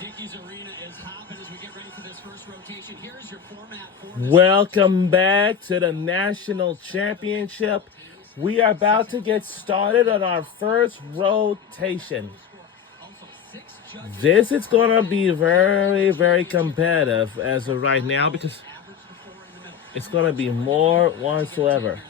Dickies Arena is hopping as we get ready for this first rotation. Here's your format for Welcome back to the National Championship. We are about to get started on our first rotation. This is going to be very, very competitive as of right now because it's going to be more whatsoever.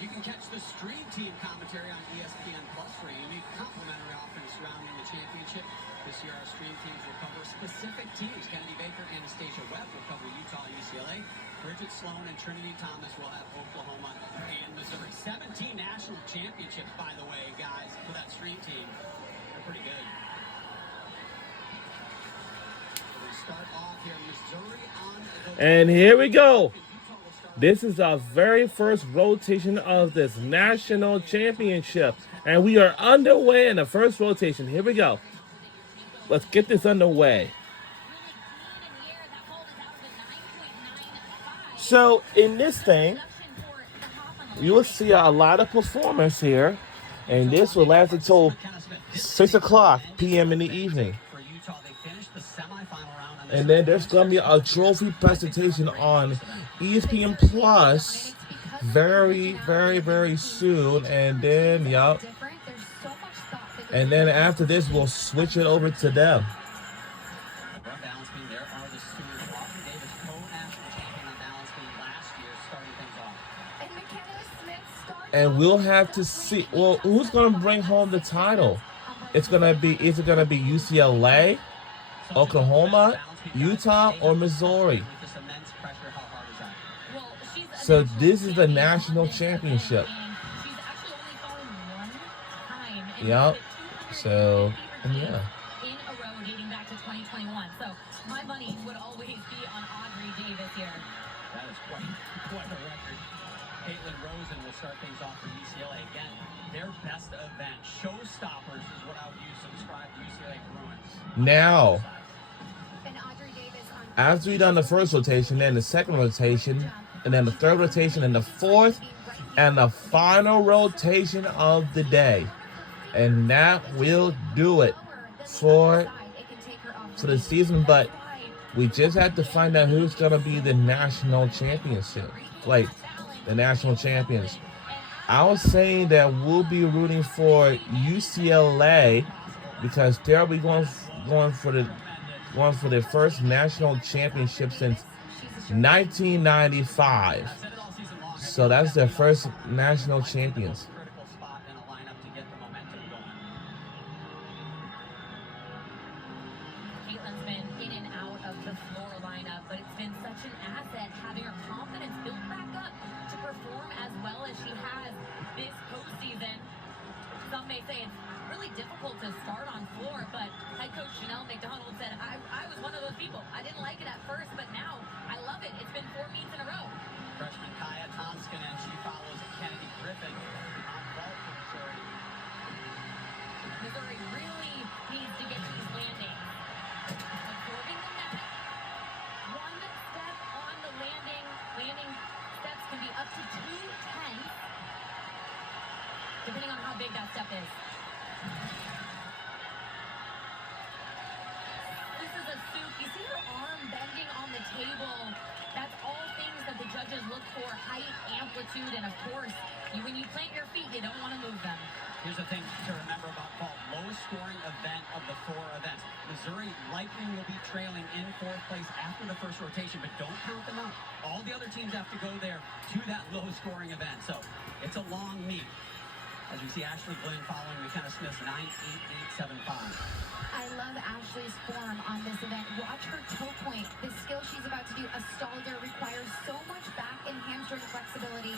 You can catch the Stream Team commentary on ESPN Plus for a unique complimentary offering surrounding the championship. This year, our Stream Teams will cover specific teams. Kennedy Baker, Anastasia Webb will cover Utah, UCLA. Bridget Sloan and Trinity Thomas will have Oklahoma and Missouri. 17 national championships, by the way, guys, for that Stream Team. They're pretty good. So we start off here, Missouri on the... And here we go. This is our very first rotation of this national championship. And we are underway in the first rotation. Here we go. Let's get this underway. So in this thing, you will see a lot of performers here. And this will last until 6 o'clock p.m. in the evening. And then there's going to be a trophy presentation on ESPN Plus very, very, very soon. And then, yup. And then after this, we'll switch it over to them. And we'll have to see, well, who's going to bring home the title? Is it going to be UCLA, Oklahoma, Utah, or Missouri? So this is the national championship. Yep. So, yeah. In a row dating back to 2021. So my money would always be on Audrey Davis here. That is quite a record. Caitlin Rosen will start things off for UCLA. Again, their best event. Showstoppers is what I would use to describe UCLA Bruins. Now, after we've done the first rotation, then the second rotation, and then the third rotation, and the fourth, and the final rotation of the day. And that will do it for the season. But we just have to find out who's going to be the national championship. Like, the national champions. I was saying that we'll be rooting for UCLA because they'll be going for their first national championship since 1995. So that's their first national champions. Caitlin's been in and out of the floor lineup, but it's been such an asset having her confidence built back up to perform as well as she has this postseason. Some may say it's really difficult to start on floor, but head coach Janelle McDonald said, I was one of those people. I didn't like it at first, but now I love it. It's been 4 meets in a row. Freshman Kaya Thompson, and she follows Kennedy Griffin on vault for Missouri. Missouri really needs to get these landings. Absorbing the net. One step on the landing. Landing steps can be up to 2 tenths, depending on how big that step is. This is a soup. You see her arm bending on the table. That's all things that the judges look for: height, amplitude, and of course, when you plant your feet, you don't want to move them. Here's the thing to remember about vault. Lowest scoring event of the 4 events. Missouri likely will be trailing in 4th place after the first rotation, but don't count them out. All the other teams have to go there to that low scoring event. So it's a long meet. As we see Ashley Glenn following McKenna Smith's 9.8875. I love Ashley's form on this event. Watch her toe point. The skill she's about to do, a stalder, requires so much back and hamstring flexibility.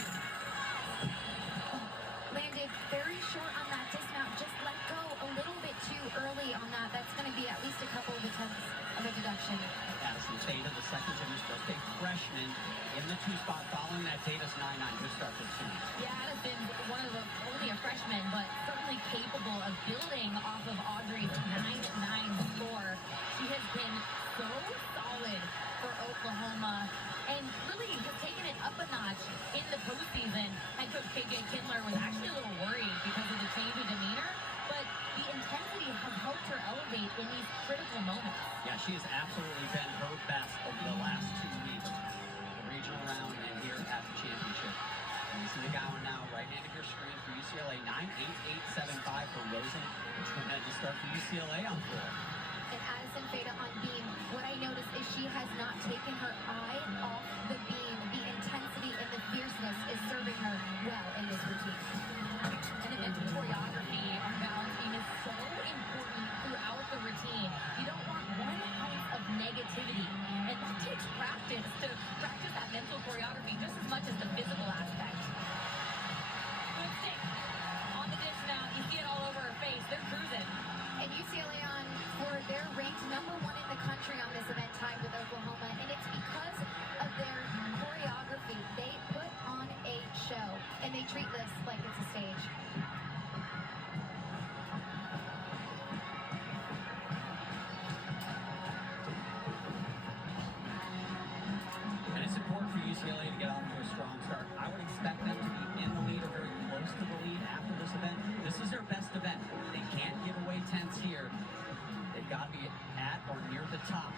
Landed very short on that dismount. Just let go a little bit too early on that. That's going to be at least a couple of attempts of a deduction. Addison Theta, the second gymnast, just a freshman in the 2 spot following that Davis 9-9. Good start to the season. Yeah, Addison's only a freshman, but certainly capable of building off of Audrey's 9-9 score. She has been so solid for Oklahoma and really has taken it up a notch in the postseason. Head coach KJ Kindler was actually a little worried because of the change of demeanor, but the intensity has helped her elevate in these critical special moments. Yeah, she has absolutely been her best over the last 2 weeks. The regional round and here at the championship. Macy McGowan now right into your screen for UCLA. 9-8-8-7-5 for Rosen. Tremendous start for UCLA on floor. And Addison Feda on beam. What I noticed is she has not taken her eye off the beam. The intensity and the fierceness is serving her well in this routine. And event choreography on balance beam is so important throughout the routine. You don't want 1 ounce of negativity. And that takes practice to practice that mental choreography just as much as the physical aspect. Good stick. On the dish now. You see it all over her face. They're cruising. And UCLA on for they're ranked #1 in the country on this event, tied with Oklahoma, and it's because of their choreography. They put on a show, and they treat this like it's a stage. And it's important for UCLA to get off to a strong start. I would expect them to be in the lead or very close to the lead after this event. This is their best event. They can't give away tenths here. They've got to be at or near the top.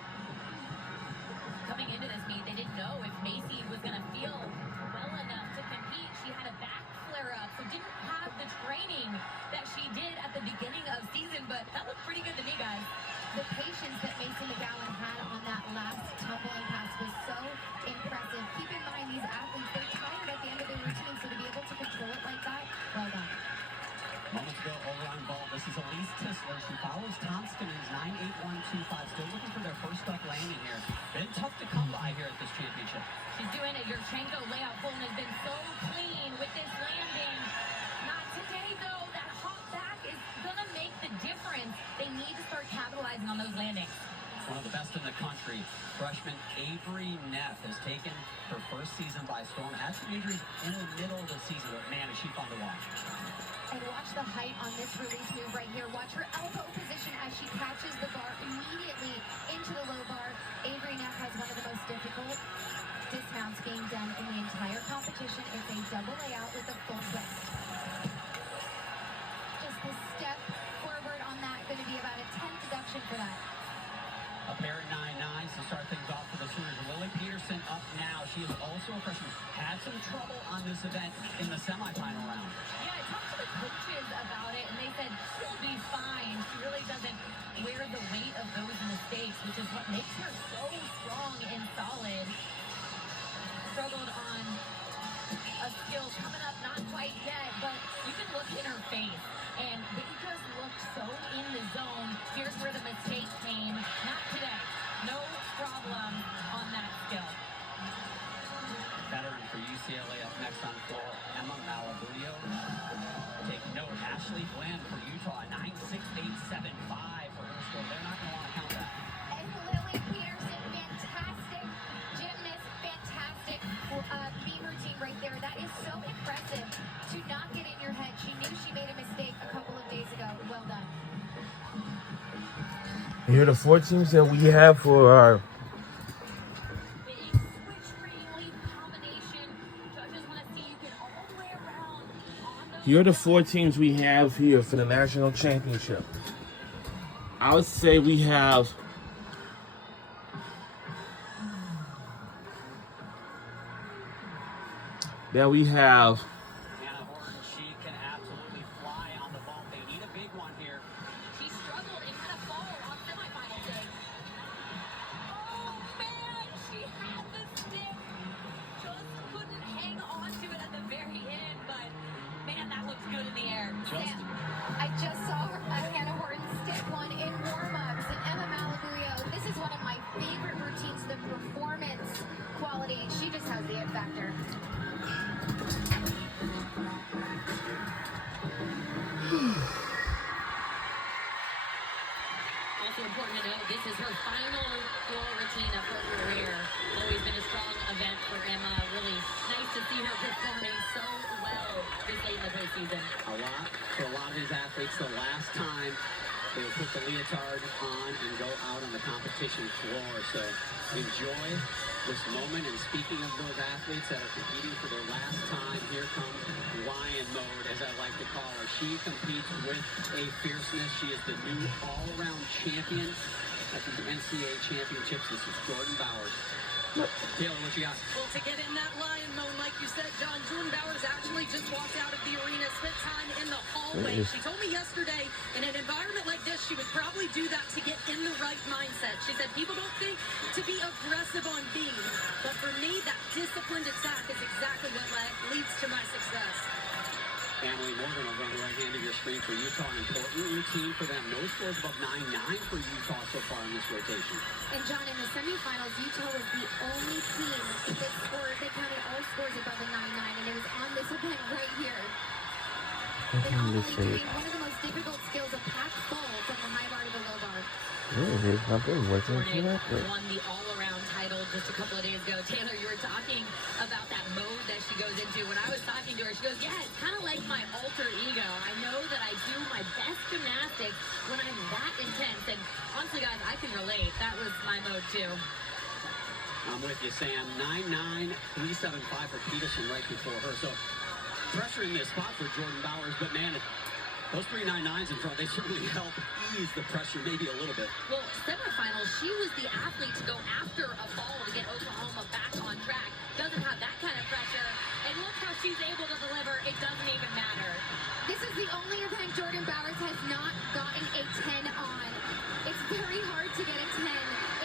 Coming into this meet, they didn't know if Macy was going to feel well enough to compete. She had a back flare-up, so didn't have the training that she did at the beginning of season, but that looked pretty good to me, guys. The patience that Macy McGowan had on that last tumbling pass was so impressive. Keep in mind, these athletes, they're tired at the end of their routine, so to be able to control it like that, well done. Moments ago, over on ball. This is Elise Tisler. She follows Tomskins 9-8-1-2-5. Still looking for their first up landing here. Been tough to come by here at this championship. She's doing it. Yurchenko layout Fulton has been so clean with this landing. Not today, though. That hop back is going to make the difference. They need to start capitalizing on those landings. One of the best in the country. Freshman Avery Neff has taken her first season by storm. Had some injuries in the middle of the season, but man, is she fun to watch. And watch the height on this release move right here. Watch her elbow position as she catches the bar immediately into the low bar. Avery Neff has one of the most difficult dismounts being done in the entire competition. It's a double layout with a full twist. Just a step forward on that. Going to be about a 10 deduction for that. A pair at 9-9 to start things off for the Sooners. Lily Peterson up now. She is also a freshman. Had some trouble on this event in the semifinal round. Yeah, I talked to the coaches about it, and they said she'll be fine. She really doesn't wear the weight of those mistakes, which is what makes her so strong and solid. Struggled on a skill coming up, not quite yet, but you can look in her face, and they just look so in the zone. Here's where the mistake came. Not today. No problem on that skill. Veteran for UCLA up next on floor, Emma Malaburio. Take note, Ashley Glenn for Utah, 9-6-8-7-5 for her skill. They're not going to want to count that. And Lily Peterson, fantastic gymnast, fantastic beam routine right there. That is so impressive to not get in your head. She knew she made a mistake a couple of days ago. Well done. Here are the 4 teams that we have for our Big switch free lead combination. Judges want to see you get all the way around on those. Here are the 4 teams we have here for the national championship. I would say we have Hannah Horton, she can absolutely fly on the ball. They need a big one here. She struggled and had a fall on semifinal day. Oh man, she had the stick. Just couldn't hang on to it at the very end, but man, that looks good in the air. Just I just saw Hannah Horton stick one in warm-ups, and Emma Malaburio, this is one of my favorite routines, the performance quality. She just has the it factor. Also important to note, this is her final floor routine of her career. Always been a strong event for Emma. Really nice to see her performing so well this late in the postseason. for a lot of these athletes, the last time they would put the leotard on and go out on the competition floor. So enjoy this moment. And speaking of those athletes that are competing for their last time, here comes Lion Mode, as I like to call her. She competes with a fierceness. She is the new all-around champion. at the NCAA championships. This is Jordan Bowers. Taylor, what you got? Well, to get in that lion mode, like you said, John, Jordan Bowers actually just walked out of the arena, spent time in the hallway. She told me yesterday, in an environment like this, she would probably do that to get in the right mindset. She said, people don't think to be aggressive on beam, but for me, that disciplined attack is exactly what leads to my success. Emily Morgan over on the right hand of your screen for Utah. An important routine for them. No scores above 9-9 for Utah so far in this rotation. And John, in the semifinals, Utah was the only team that scored. They counted all scores above a 9-9, and it was on this event right here. And Amelie doing one of the most difficult skills, a pack full from the high bar to the low bar. He's not been working too much. Won the all-around title just a couple of days ago. Taylor, you were talking about that mode that she goes into. When I was talking to her, she goes, yeah, it's kind of like my alter ego. I know that I do my best gymnastics when I'm that intense. And honestly, guys, I can relate. That was my mode, too. I'm with you, Sam. 9-9, 3-7-5 for Peterson right before her. So pressure in this spot for Jordan Bowers. But, man, those 3 9-9s in front, they certainly help ease the pressure maybe a little bit. Well, semifinals, she was the athlete to go after a ball to get Oklahoma back on track. Doesn't have that kind of pressure. And look how she's able to deliver. It doesn't even matter. This is the only event Jordan Bowers has not gotten a 10 on. It's very hard to get a 10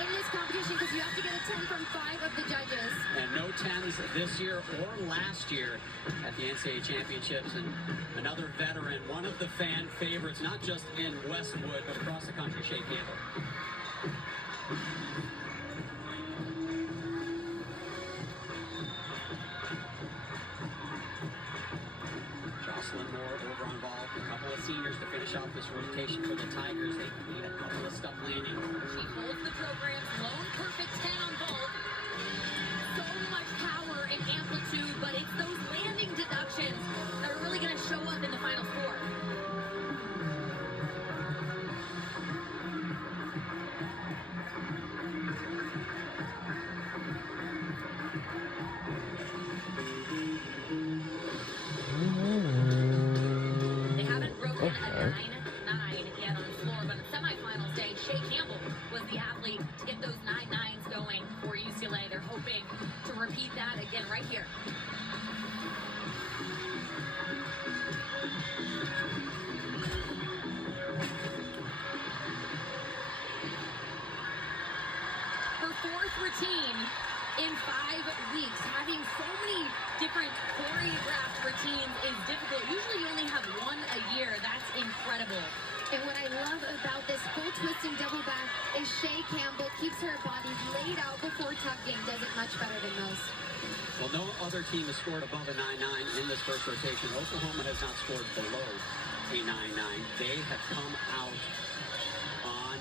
in this competition because you have to get a 10 from 5 of the judges. And no 10s this year or last year at the NCAA championships. And another veteran, one of the fan favorites, not just in Westwood, but across the country, Shea Campbell. Jocelyn Moore over on ball. A couple of seniors to finish off this rotation for the Tigers. They need a couple of stuff landing. She holds the program's lone perfect 10 on both. So much power and amplitude, but it's those landing deductions that are really going to show up in the final four. They haven't broken a 9-9 yet on the floor, but on semifinals day, Shea Campbell was the athlete to get those 9-9s going for UCLA. They're hoping to repeat that again right here. Her fourth routine in 5 weeks. Having so many different choreographed routines is difficult. Usually you only have one a year. That's incredible. And what I love about this full twisting double back is Shea Campbell keeps her body laid out before tucking. Does it much better than most. Well, no other team has scored above a 9-9 in this first rotation. Oklahoma has not scored below a 9-9. They have come out on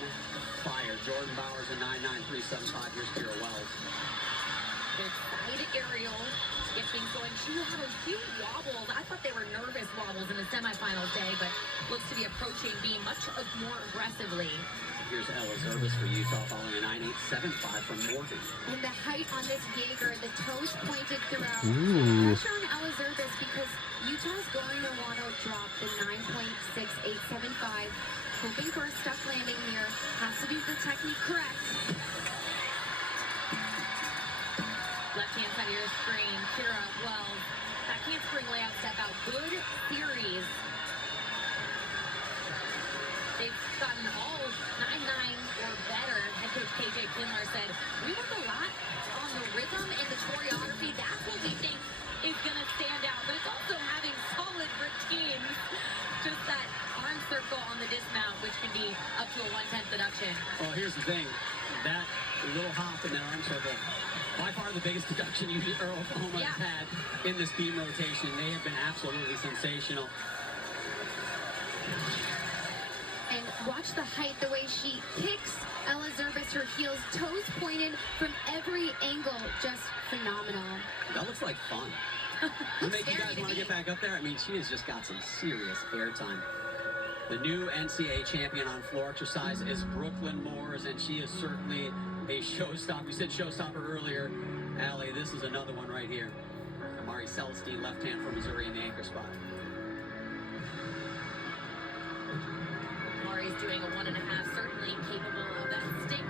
fire. Jordan Bowers, a 9-9, 3-7-5. Here's Kira Wells. Big side aerial to get things going. She had a few wobbles. I thought they were nervous wobbles in the semifinals day, but looks to be approaching being much more aggressively. Here's Ella Zervis for Utah following a 9-8, 7-5 from Morgan. And the height on this Jaeger, the toes pointed throughout. Ooh. Pressure on Ella Zervis because Utah's going to want to drop the 9.6875. Hoping for a stuck landing here. Has to do the technique correct. Left-hand side of your screen, Kira Wells. That handspring layout step out. Good series. They've gotten all 9-9 or better. Head coach KJ Kindler said, we work a lot on the rhythm and the choreography. That's what we think is going to stand out. But it's also having solid routines. Just that arm circle on the dismount, which can be up to a 1/10 deduction. Well, here's the thing. That little hop in that arm circle, by far the biggest deduction Oklahoma has had in this beam rotation. They have been absolutely sensational. And watch the height, the way she kicks Ella Zervis, her heels, toes pointed from every angle. Just phenomenal. That looks like fun. Will make you guys want to get back up there? I mean, she has just got some serious airtime. The new NCAA champion on floor exercise is Brooklyn Moores, and she is certainly a showstopper. We said showstopper earlier. Allie, this is another one right here. Amari Celestine, left hand for Missouri in the anchor spot. Amari's doing a 1.5, certainly capable of that stick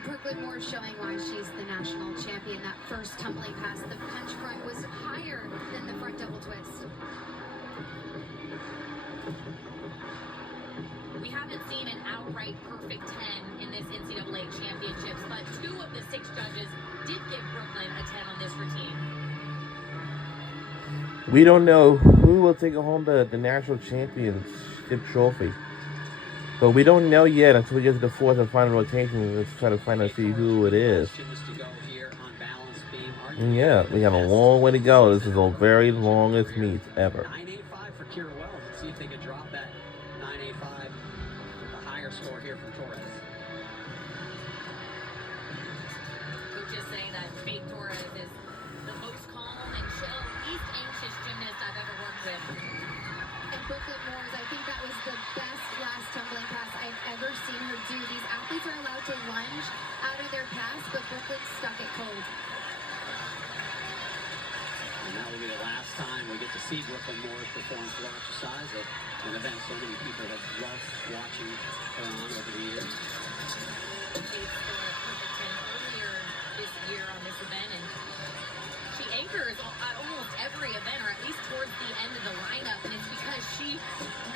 And Brooklyn Moore showing why she's the national champion. That first tumbling pass, the punch front was higher than the front double twist. We haven't seen an outright perfect 10 in this NCAA championships, but 2 of the 6 judges did give Brooklyn a 10 on this routine. We don't know who will take home the national championship trophy. But we don't know yet until we get to the 4th and final rotation. Let's try to find out, see who it is. And yeah, we have a long way to go. This is the very longest meet ever. 9.85 for Kira Wells. Let's see if they can drop that 9.85 with a higher score here from Torres. Coaches say that Faith Torres is the most calm and chill, least anxious gymnast I've ever worked with. And Brooklyn Moore's, I think that was the best last tumbling pass I've ever seen her do. These athletes are allowed to lunge out of their pass, but Brooklyn stuck it cold. And that will be the last time we get to see Brooklyn Moore perform full exercise at an event so many people have loved watching her on over the years. Faith scored a perfect 10 earlier this year on this event, and she anchors at almost every event, or at least towards the end of the lineup, and it's because she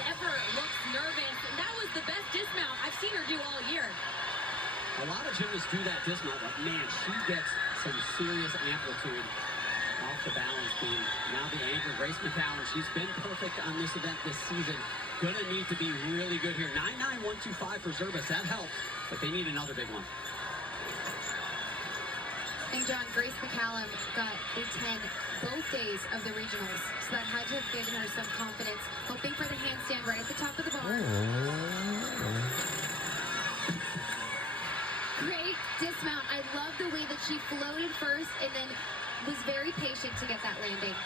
never looks nervous. And that was the best dismount I've seen her do all year. A lot of gymnasts do that dismount, but man, she gets some serious amplitude off the balance beam. Now the anchor, Grace McCallum, she's been perfect on this event this season. Gonna need to be really good here. 9.9125 for Zerbis, that helped, but they need another big one. And John, Grace McCallum got a 10 both days of the regionals, so that had to have given her some confidence. Hoping for the handstand right at the top of the bar. Great dismount. I love the way that she floated first and then was very patient to get that landing.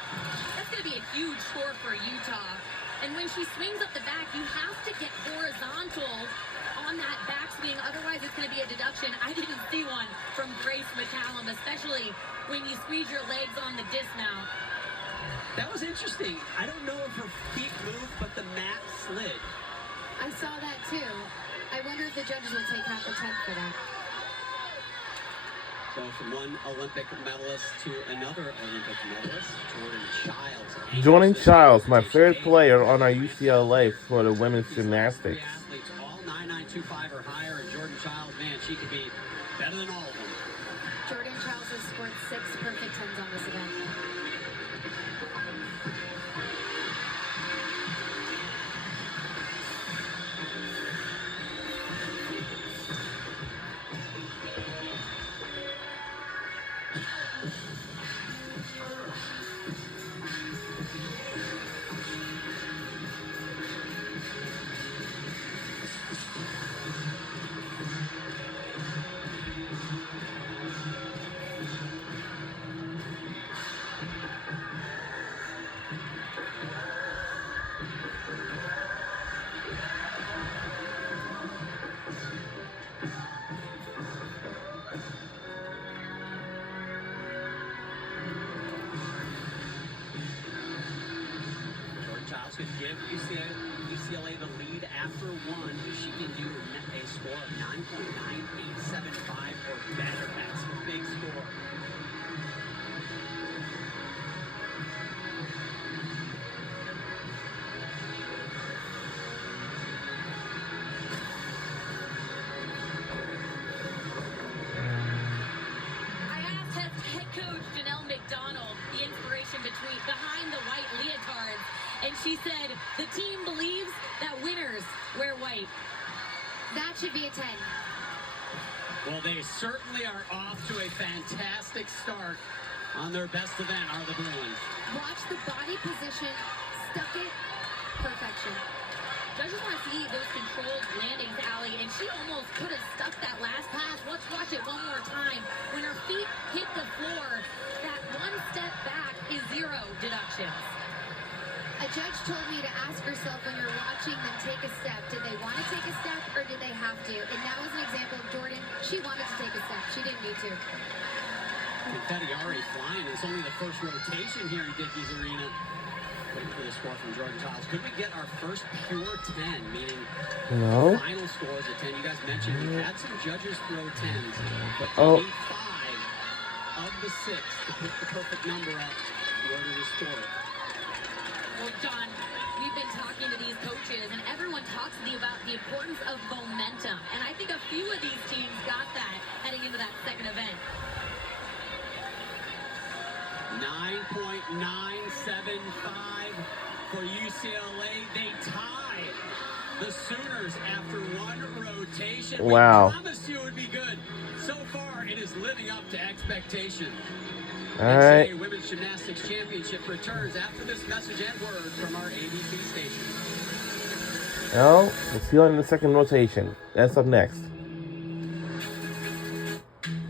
That's going to be a huge score for Utah. And when she swings up the back, you have to get horizontal on that backswing. Otherwise, it's going to be a deduction. I didn't see one from Grace McCallum, especially when you squeeze your legs on the dismount. That was interesting. I don't know if her feet moved, but the mat slid. I saw that too. I wonder if the judges will take half a 10 for that. So from one Olympic medalist to another Olympic medalist, Jordan Childs. Jordan Childs, my favorite player on our UCLA for the women's gymnastics. Athletes all 9.925 or higher, and Jordan Childs, man, she could be better than all of them. Jordan Childs has scored 6 perfect 10s on this event. Could give UCLA the lead after one if she can do a score of 9.9875 or better. That's a big score. I asked head coach Janelle McDonald the inspiration behind the white leotards. And she said, the team believes that winners wear white. That should be a 10. Well, they certainly are off to a fantastic start on their best event, are the Bruins. Watch the body position, stuck it, perfection. Judges want to see those controlled landings, Allie, and she almost could have stuck that last pass. Let's watch it one more time. When her feet hit the floor, that one step back is 0 deductions. A judge told me to ask herself when you're watching them take a step, did they want to take a step or did they have to? And that was an example of Jordan. She wanted to take a step. She didn't need to. Confetti already flying. It's only the first rotation here in Dickies Arena. Waiting for the score from Jordan Tiles. Could we get our first pure 10, meaning No. final scores of 10? You guys mentioned we've had some judges throw 10s, but Oh. you need 5 of the 6 to put the perfect number up in order to score it. Well, John, we've been talking to these coaches, and everyone talks to me about the importance of momentum. And I think a few of these teams got that heading into that second event. 9.975 for UCLA. They tie the Sooners after one rotation. Wow. We promised you it would be good. So far, it is living up to expectation. All right. NCAA Women's Gymnastics Championship returns after this message and word from our ABC station. Well, we'll see you in the second rotation. That's up next.